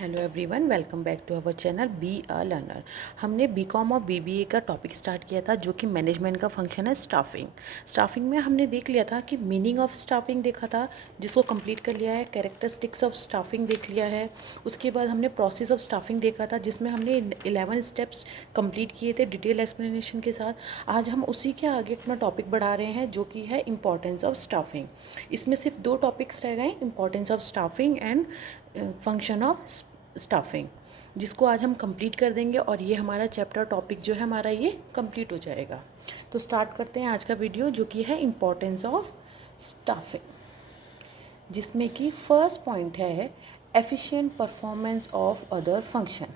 Hello everyone, welcome back to our channel be a learner. हमने BCom और BBA का topic start किया था जो कि मैनेजमेंट का फंक्शन है स्टाफिंग। स्टाफिंग में हमने देख लिया था कि मीनिंग ऑफ स्टाफिंग देखा था, जिसको कंप्लीट कर लिया है। कैरेक्टरिस्टिक्स ऑफ स्टाफिंग देख लिया है। उसके बाद हमने प्रोसेस ऑफ स्टाफिंग देखा था, जिसमें हमने 11 स्टेप्स कंप्लीट किए थे डिटेल एक्सप्लेनेशन के साथ। आज हम उसी के आगे अपना टॉपिक बढ़ा रहे हैं जो कि है इंपॉर्टेंस ऑफ स्टाफिंग। इसमें सिर्फ 2 टॉपिक्स रह गए, importance of staffing and function of staffing, जिसको आज हम कंप्लीट कर देंगे और ये हमारा चैप्टर टॉपिक जो है हमारा ये कंप्लीट हो जाएगा। तो स्टार्ट करते हैं आज का वीडियो जो कि है इम्पोर्टेंस ऑफ स्टाफिंग, जिसमें कि फर्स्ट पॉइंट है efficient performance of other function.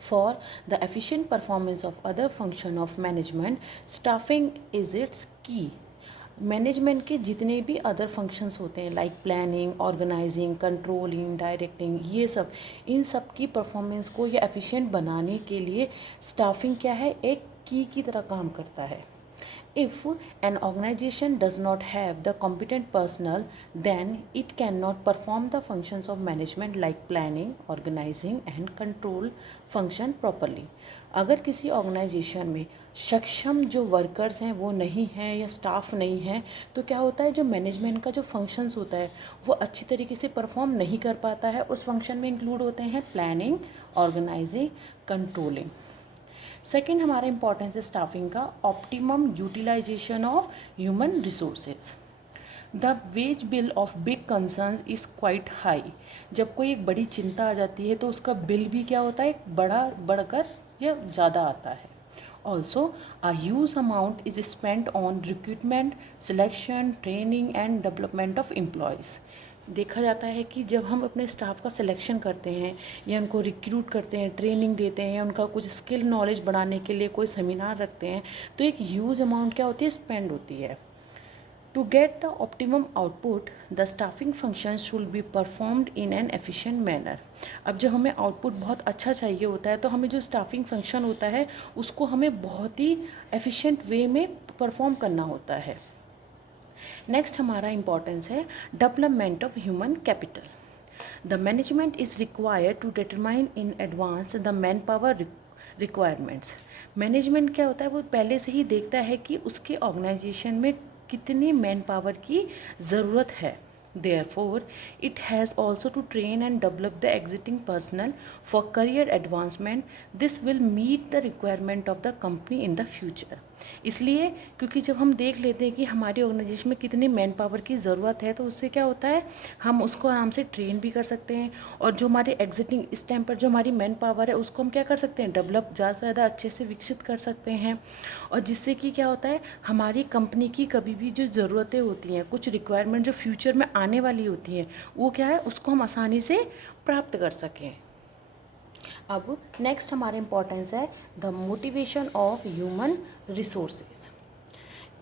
For the efficient performance of other function of management, staffing is its key. Management के जितने भी अदर फंक्शंस होते हैं like planning, organising, controlling, directing, ये सब, इन सब की परफॉर्मेंस को या एफिशिएंट बनाने के लिए स्टाफिंग क्या है, एक की तरह काम करता है। If an organization does not have the competent personnel, then it cannot perform the functions of management like planning, organizing and control function properly. अगर किसी ऑर्गेनाइजेशन में सक्षम जो वर्कर्स हैं वो नहीं हैं या स्टाफ नहीं है, तो क्या होता है, जो मैनेजमेंट का जो फंक्शंस होता है वो अच्छी तरीके से परफॉर्म नहीं कर पाता है। उस फंक्शन में इंक्लूड होते हैं प्लानिंग, ऑर्गेनाइजिंग, कंट्रोलिंग। सेकेंड हमारा इंपॉर्टेंस है स्टाफिंग का optimum utilisation of human resources. The wage bill of big concerns is quite high. जब कोई एक बड़ी चिंता आ जाती है तो उसका बिल भी क्या होता है, बढ़कर या ज़्यादा आता है। Also a huge amount is spent on recruitment, selection, training and development of employees. देखा जाता है कि जब हम अपने स्टाफ का सिलेक्शन करते हैं या उनको रिक्रूट करते हैं, ट्रेनिंग देते हैं या उनका कुछ स्किल नॉलेज बढ़ाने के लिए कोई सेमिनार रखते हैं, तो एक ह्यूज अमाउंट क्या होती है, स्पेंड होती है। To get the optimum output, the staffing function should be performed in an efficient manner. अब जब हमें आउटपुट बहुत अच्छा चाहिए होता है तो हमें जो स्टाफिंग फंक्शन होता है उसको हमें बहुत ही एफिशिएंट वे में परफॉर्म करना होता है। नेक्स्ट हमारा इंपॉर्टेंस है development of human capital. The management is required to determine in advance the man power requirements. Management क्या होता है, वो पहले से ही देखता है कि उसके ऑर्गेनाइजेशन में कितनी मैन पावर की ज़रूरत है। Therefore, it has also to train and develop the existing personnel for career advancement. This will meet the requirement of the company in the future. इसलिए क्योंकि जब हम देख लेते हैं कि हमारी ऑर्गेनाइजेशन में कितनी मैन पावर की ज़रूरत है, तो उससे क्या होता है, हम उसको आराम से ट्रेन भी कर सकते हैं और जो हमारे एग्जिस्टिंग इस टाइम पर जो हमारी मैन पावर है उसको हम क्या कर सकते हैं, डेवलप ज़्यादा से ज़्यादा अच्छे से विकसित कर सकते हैं। और जिससे कि क्या होता है, हमारी कंपनी की कभी भी जो ज़रूरतें होती हैं, कुछ रिक्वायरमेंट जो फ्यूचर में आने वाली होती हैं, वो क्या है, उसको हम आसानी से प्राप्त कर सकें। अब नेक्स्ट हमारा इंपॉर्टेंस है the motivation of human resources.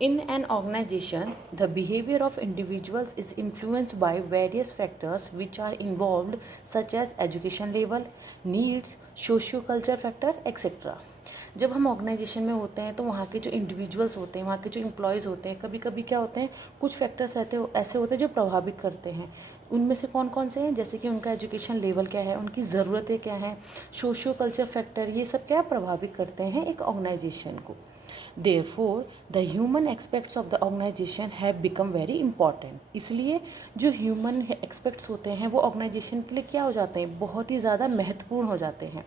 In an organization, the behavior of individuals is influenced by various factors which are involved, such as education level, needs, socio-culture factor, etc. जब हम ऑर्गेनाइजेशन में होते हैं तो वहाँ के जो इंडिविजुअल्स होते हैं, वहाँ के जो एम्प्लॉयज़ होते हैं, कभी कभी क्या होते हैं, कुछ फैक्टर्स ऐसे होते हैं जो प्रभावित करते हैं। उनमें से कौन कौन से हैं, जैसे कि उनका एजुकेशन लेवल क्या है, उनकी ज़रूरतें क्या हैं, सोशियो कल्चर फैक्टर, ये सब क्या प्रभावित करते हैं एक ऑर्गेनाइजेशन को। Therefore, the human aspects of the organization have become very important. इसलिए जो ह्यूमन एक्सपेक्ट्स होते हैं वो ऑर्गेनाइजेशन के लिए क्या हो जाते हैं, बहुत ही ज़्यादा महत्वपूर्ण हो जाते हैं।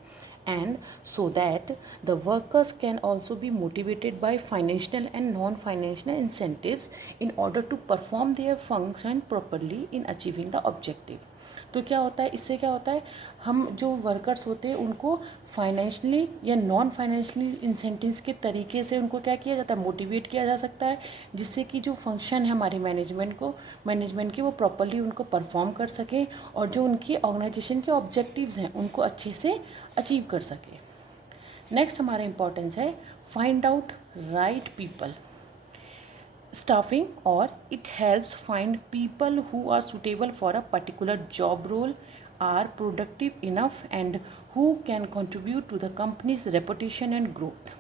And so that the workers can also be motivated by financial and non-financial incentives in order to perform their function properly in achieving the objective. तो क्या होता है, इससे क्या होता है, हम जो वर्कर्स होते हैं उनको फाइनेंशियली या नॉन फाइनेंशियली इंसेंटिव्स के तरीके से उनको क्या किया जाता है, मोटिवेट किया जा सकता है, जिससे कि जो फंक्शन है हमारे मैनेजमेंट के वो प्रॉपरली उनको परफॉर्म कर सकें और जो उनकी ऑर्गेनाइजेशन के ऑब्जेक्टिव्स हैं उनको अच्छे से अचीव कर सकें। नेक्स्ट हमारा इंपॉर्टेंस है find out right people staffing, or it helps find people who are suitable for a particular job role, are productive enough and who can contribute to the company's reputation and growth.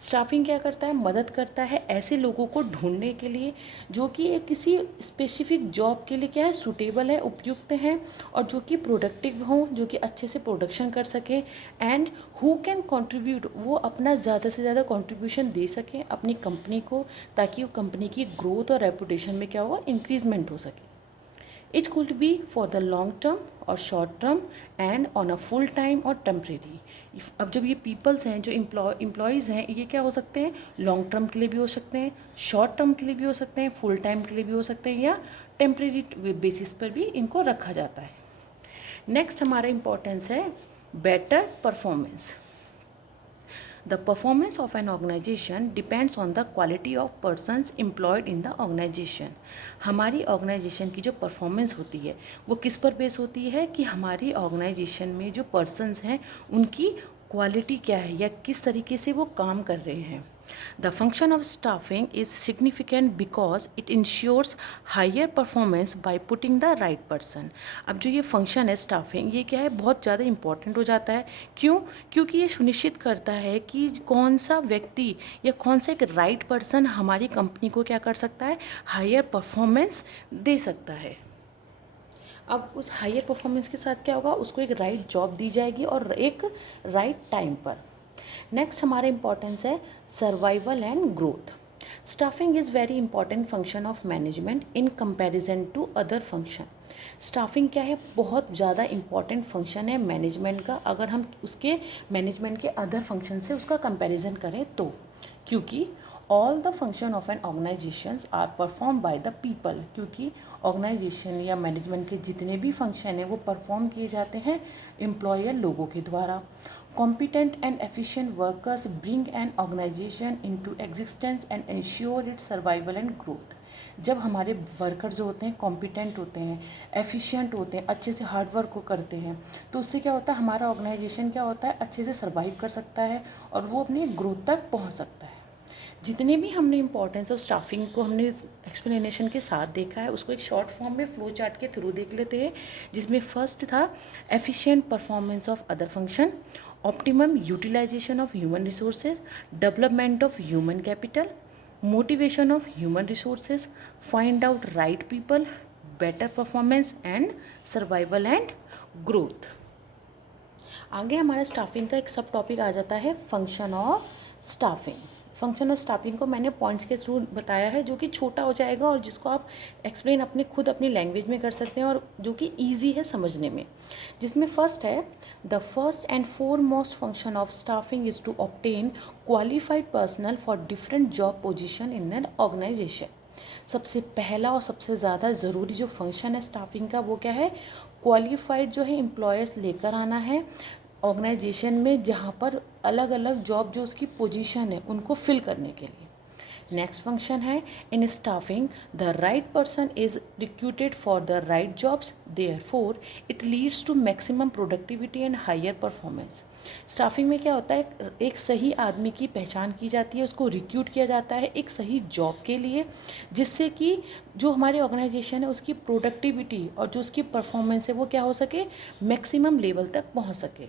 Staffing क्या करता है, मदद करता है ऐसे लोगों को ढूंढने के लिए जो कि एक किसी स्पेसिफिक जॉब के लिए क्या है, सूटेबल है, उपयुक्त हैं, और जो कि प्रोडक्टिव हों, जो कि अच्छे से प्रोडक्शन कर सकें, एंड हु कैन कंट्रीब्यूट, वो अपना ज़्यादा से ज़्यादा कंट्रीब्यूशन दे सकें अपनी कंपनी को, ताकि वो कंपनी की ग्रोथ और रेपुटेशन में क्या हो, इंक्रीजमेंट हो सके। It could be for the long term और short term and on a full time और temporary। अब जब ये peoples हैं जो एम्प्लॉयज़ हैं, ये क्या हो सकते हैं, लॉन्ग टर्म के लिए भी हो सकते हैं, शॉर्ट टर्म के लिए भी हो सकते हैं, फुल टाइम के लिए भी हो सकते हैं, या टेम्प्रेरी बेसिस पर भी इनको रखा जाता है। नेक्स्ट हमारा इम्पोर्टेंस है better performance. The performance of an organization depends on the quality of persons employed in the organization। हमारी ऑर्गेनाइजेशन की जो परफॉर्मेंस होती है वो किस पर बेस होती है कि हमारी ऑर्गेनाइजेशन में जो पर्सन्स हैं उनकी क्वालिटी क्या है या किस तरीके से वो काम कर रहे हैं। The function of staffing is significant because it ensures higher performance by putting the right person। अब जो ये फंक्शन है स्टाफिंग, ये क्या है, बहुत ज़्यादा इम्पॉर्टेंट हो जाता है। क्यों? क्योंकि ये सुनिश्चित करता है कि कौन सा व्यक्ति या कौन सा एक राइट पर्सन हमारी कंपनी को क्या कर सकता है, हायर परफॉर्मेंस दे सकता है। अब उस हायर परफॉर्मेंस के साथ क्या होगा, उसको एक राइट जॉब दी जाएगी और एक राइट टाइम पर। नेक्स्ट हमारा इंपॉर्टेंस है survival and growth. Staffing is very important function of management in comparison to other function. Staffing क्या है, बहुत ज़्यादा इंपॉर्टेंट फंक्शन है मैनेजमेंट का, अगर हम उसके मैनेजमेंट के अदर फंक्शन से उसका कंपैरिजन करें तो। क्योंकि all the function of an organisations are perform by the people, क्योंकि ऑर्गेनाइजेशन या मैनेजमेंट के जितने भी फंक्शन हैं वो परफॉर्म किए जाते हैं एम्प्लॉयर लोगों के द्वारा। Competent and efficient workers bring an organisation into existence and ensure its survival and growth. जब हमारे वर्कर जो होते हैं कॉम्पिटेंट होते हैं, एफिशिएंट होते हैं, अच्छे से हार्ड वर्क को करते हैं, तो उससे क्या होता है, हमारा ऑर्गेनाइजेशन क्या होता है, अच्छे से सर्वाइव कर सकता है और वो अपनी ग्रोथ तक पहुंच सकता है। जितने भी हमने इंपॉर्टेंस ऑफ स्टाफिंग को हमने एक्सप्लेनेशन के साथ देखा है, उसको एक शॉर्ट फॉर्म में फ्लो चार्ट के थ्रू देख लेते हैं, जिसमें फर्स्ट था efficient performance of other function, optimum utilisation of human resources, development of human capital, motivation of human resources, find out right people, better performance and survival and growth. आगे हमारा staffing का एक सब टॉपिक आ जाता है function of staffing. Function of staffing को मैंने points के थ्रू बताया है, जो कि छोटा हो जाएगा और जिसको आप एक्सप्लेन अपने खुद अपनी लैंग्वेज में कर सकते हैं और जो कि ईजी है समझने में। जिसमें फर्स्ट है the first and foremost function of staffing is to obtain qualified personnel for different job position in an organisation. सबसे पहला और सबसे ज़्यादा ज़रूरी जो फंक्शन है स्टाफिंग का वो क्या है, क्वालिफाइड जो है एम्प्लॉयर्स लेकर आना है ऑर्गेनाइजेशन में, जहाँ पर अलग अलग जॉब जो उसकी पोजीशन है उनको फिल करने के लिए। नेक्स्ट फंक्शन है in staffing the right person is recruited for the right jobs, therefore it leads to maximum productivity and higher performance. Staffing में क्या होता है, एक सही आदमी की पहचान की जाती है, उसको रिक्रूट किया जाता है एक सही जॉब के लिए, जिससे कि जो हमारी ऑर्गेनाइजेशन है उसकी प्रोडक्टिविटी और जो उसकी परफॉर्मेंस है वो क्या हो सके, मैक्सिमम लेवल तक पहुंच सके।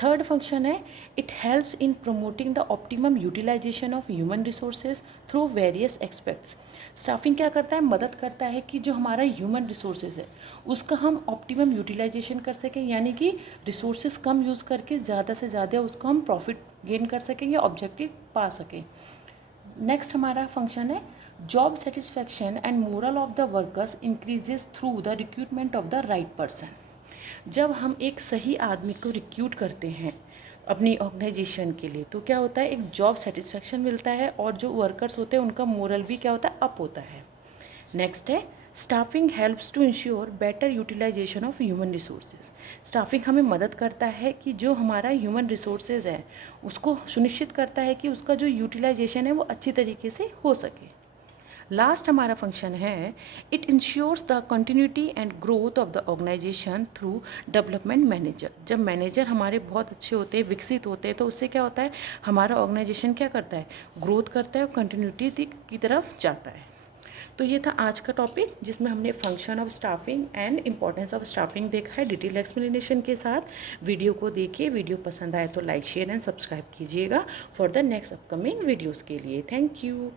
थर्ड फंक्शन है it helps in promoting the optimum utilisation of human resources through various expects. Staffing क्या करता है, मदद करता है कि जो हमारा ह्यूमन रिसोर्सेज है उसका हम ऑप्टिमम यूटिलाइजेशन कर सकें, यानी कि रिसोर्सेज कम यूज़ करके ज़्यादा से ज़्यादा उसको हम प्रॉफिट गेन कर सकें या ऑब्जेक्टिव पा सकें। नेक्स्ट हमारा फंक्शन है job satisfaction and moral of the workers increases through the recruitment of the right person. जब हम एक सही आदमी को रिक्रूट करते हैं अपनी ऑर्गेनाइजेशन के लिए तो क्या होता है, एक जॉब सेटिस्फैक्शन मिलता है और जो वर्कर्स होते हैं उनका मोरल भी क्या होता है, अप होता है। नेक्स्ट है staffing helps to ensure better utilisation of human resources. Staffing हमें मदद करता है कि जो हमारा ह्यूमन रिसोर्सेज है उसको सुनिश्चित करता है कि उसका जो यूटिलाइजेशन है वो अच्छी तरीके से हो सके। लास्ट हमारा फंक्शन है it ensures the continuity and growth of the organisation through development manager. जब मैनेजर हमारे बहुत अच्छे होते हैं, विकसित होते हैं, तो उससे क्या होता है, हमारा ऑर्गेनाइजेशन क्या करता है, ग्रोथ करता है और कंटिन्यूटी की तरफ जाता है। तो ये था आज का टॉपिक जिसमें हमने function of staffing and importance of staffing देखा है डिटेल एक्सप्लेनेशन के साथ। वीडियो को देखिए, वीडियो पसंद आए तो लाइक शेयर एंड सब्सक्राइब कीजिएगा for the next upcoming videos के लिए। Thank you.